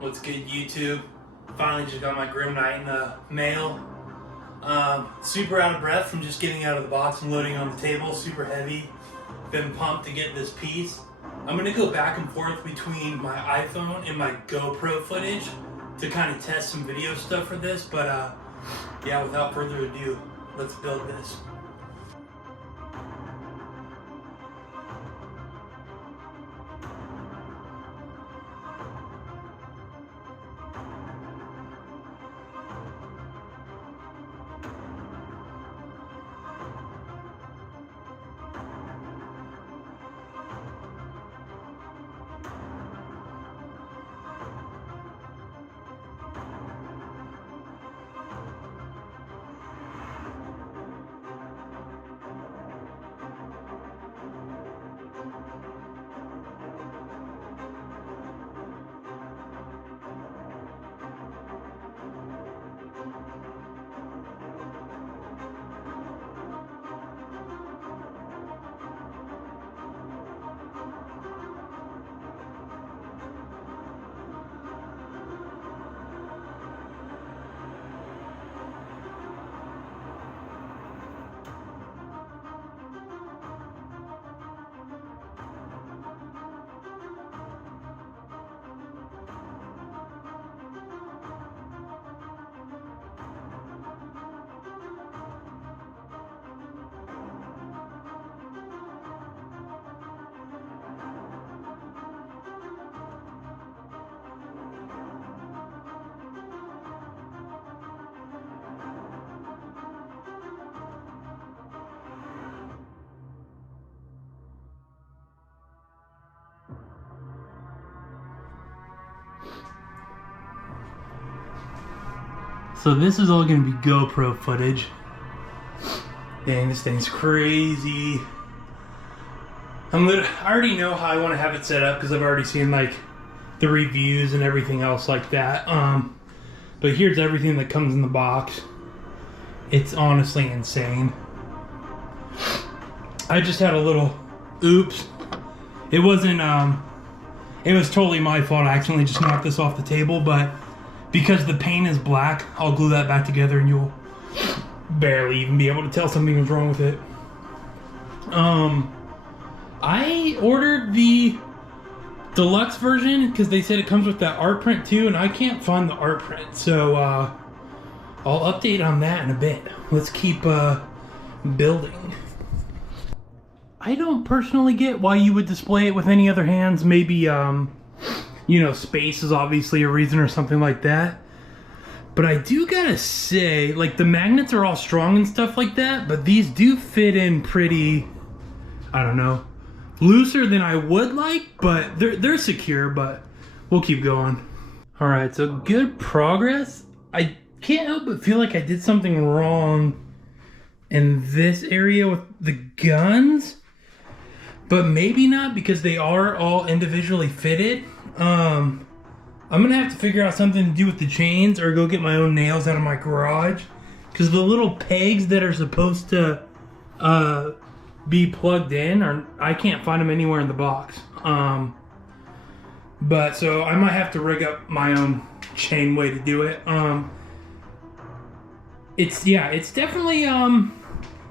What's good, YouTube? Finally just got my Grim Knight in the mail. Super out of breath from just getting out of the box and loading on the table. Super heavy. Been pumped to get this piece. I'm gonna go back and forth between my iPhone and my GoPro footage to kind of test some video stuff for this. But yeah, without further ado, let's build this. So this is all gonna be GoPro footage. Dang, this thing's crazy. I already know how I want to have it set up because I've already seen like the reviews and everything else like that. But here's everything that comes in the box. It's honestly insane. I just had a little oops. It wasn't it was totally my fault. I accidentally just knocked this off the table, but because the paint is black, I'll glue that back together and you'll barely even be able to tell something was wrong with it. I ordered the deluxe version because they said it comes with that art print too, and I can't find the art print. So I'll update on that in a bit. Let's keep building. I don't personally get why you would display it with any other hands. Maybe you know, space is obviously a reason or something like that. But I do gotta say, like, the magnets are all strong and stuff like that, but these do fit in pretty, I don't know, looser than I would like, but they're secure, but we'll keep going. All right, so good progress. I can't help but feel like I did something wrong in this area with the guns, but maybe not because they are all individually fitted. I'm gonna have to figure out something to do with the chains or go get my own nails out of my garage, because the little pegs that are supposed to be plugged in I can't find them anywhere in the box. But so I might have to rig up my own chain way to do it. It's definitely a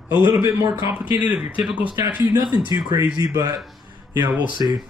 little bit more complicated of your typical statue. Nothing too crazy, but yeah, we'll see.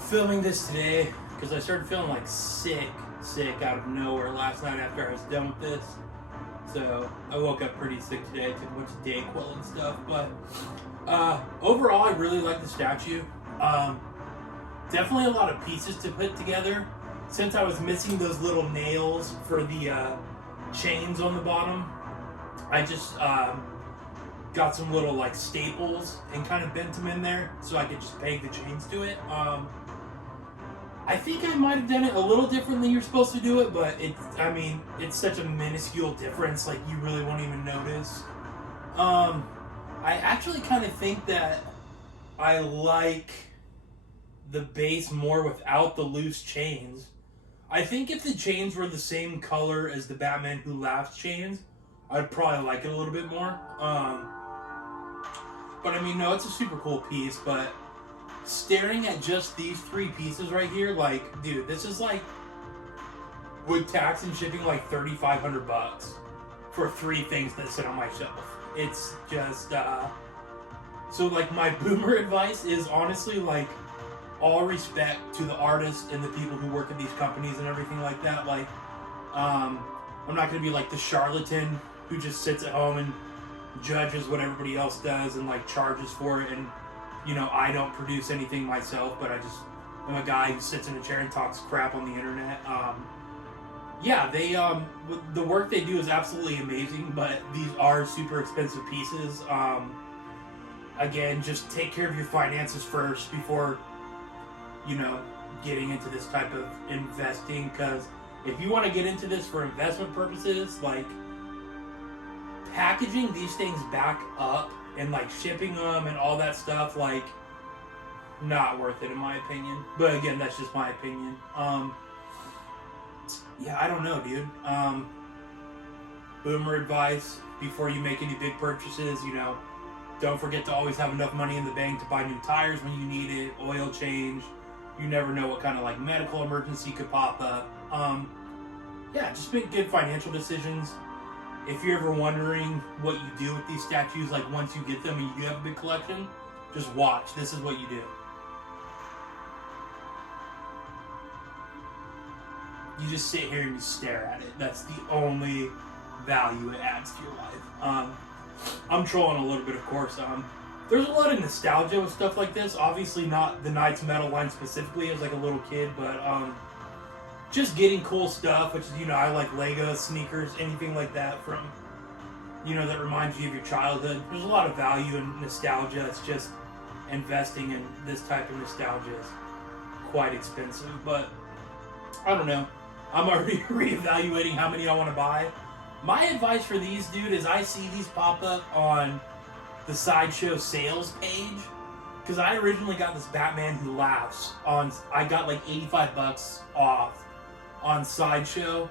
filming this today because I started feeling like sick out of nowhere last night after I was done with this. So I woke up pretty sick today, took a bunch of Dayquil and stuff. But overall, I really like the statue. Definitely a lot of pieces to put together. Since I was missing those little nails for the chains on the bottom, I just got some little like staples and kind of bent them in there so I could just peg the chains to it. I think I might have done it a little different than you're supposed to do it, but it's such a minuscule difference, like you really won't even notice. I actually kind of think that I like the base more without the loose chains. I think if the chains were the same color as the Batman Who Laughs chains, I'd probably like it a little bit more. But I mean, no, it's a super cool piece, but staring at just these 3 pieces right here, like, dude, this is like, with tax and shipping, like $3,500 for 3 things that sit on my shelf. It's just, so like my boomer advice is honestly like, all respect to the artists and the people who work at these companies and everything like that. Like, I'm not gonna be like the charlatan who just sits at home and judges what everybody else does and like charges for it, and you know, I don't produce anything myself, but I'm a guy who sits in a chair and talks crap on the internet. Yeah, they the work they do is absolutely amazing, but these are super expensive pieces. Again, just take care of your finances first before, you know, getting into this type of investing, because if you want to get into this for investment purposes, like packaging these things back up and like shipping them and all that stuff, like, not worth it in my opinion. But again, that's just my opinion. Yeah, I don't know, dude. Boomer advice: before you make any big purchases, you know, don't forget to always have enough money in the bank to buy new tires when you need it, oil change. You never know what kind of like medical emergency could pop up. Yeah, just make good financial decisions. If you're ever wondering what you do with these statues, like once you get them and you do have a big collection, just watch. This is what you do. You just sit here and you stare at it. That's the only value it adds to your life. I'm trolling a little bit, of course. There's a lot of nostalgia with stuff like this. Obviously not the Knights Metal line specifically as like a little kid, but just getting cool stuff, which is, you know, I like Lego, sneakers, anything like that from, you know, that reminds you of your childhood. There's a lot of value in nostalgia. It's just investing in this type of nostalgia is quite expensive, but I don't know. I'm already reevaluating how many I want to buy. My advice for these, dude, is I see these pop up on the Sideshow sales page, because I originally got this Batman Who Laughs on, I got like $85 off on Sideshow.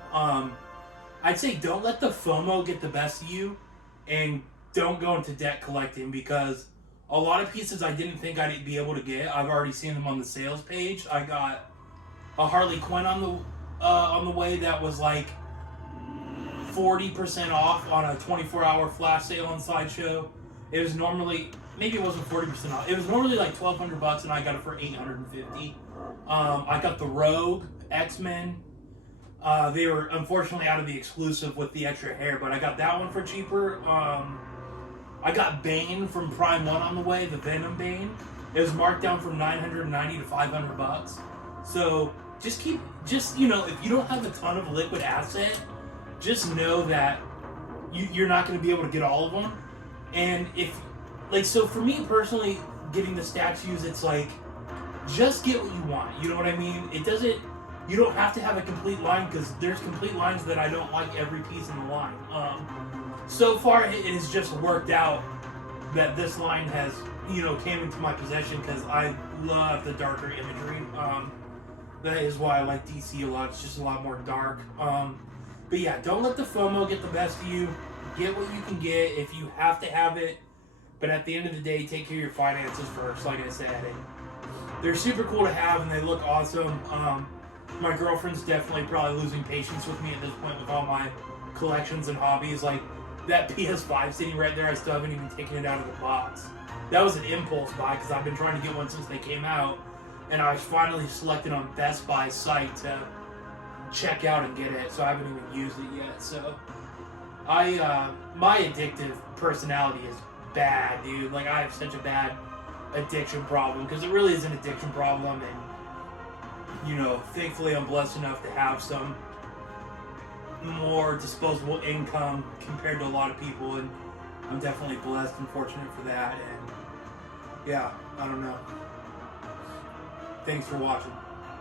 I'd say don't let the FOMO get the best of you, and don't go into debt collecting, because a lot of pieces I didn't think I'd be able to get, I've already seen them on the sales page. I got a Harley Quinn on the way that was like 40% off on a 24-hour flash sale on Sideshow. It was normally, maybe it wasn't 40% off. It was normally like $1,200 and I got it for $850. I got the Rogue X-Men. They were unfortunately out of the exclusive with the extra hair, but I got that one for cheaper. I got Bane from Prime 1 on the way, the Venom Bane. It was marked down from $990 to $500. So just you know, if you don't have a ton of liquid asset, just know that you're not going to be able to get all of them. And if, like, so for me personally, getting the statues, it's like, just get what you want. You know what I mean? It doesn't, you don't have to have a complete line, because there's complete lines that I don't like every piece in the line. So far, it has just worked out that this line has, you know, came into my possession, because I love the darker imagery. That is why I like DC a lot. It's just a lot more dark. But yeah, don't let the FOMO get the best of you. Get what you can get if you have to have it. But at the end of the day, take care of your finances first, like I said. And they're super cool to have, and they look awesome. My girlfriend's definitely probably losing patience with me at this point with all my collections and hobbies. Like, that PS5 sitting right there, I still haven't even taken it out of the box. That was an impulse buy, because I've been trying to get one since they came out. and I was finally selected on Best Buy site to check out and get it, so I haven't even used it yet. So my addictive personality is bad, dude. Like, I have such a bad addiction problem, because it really is an addiction problem, and, you know, thankfully I'm blessed enough to have some more disposable income compared to a lot of people, and I'm definitely blessed and fortunate for that, and yeah, I don't know. Thanks for watching.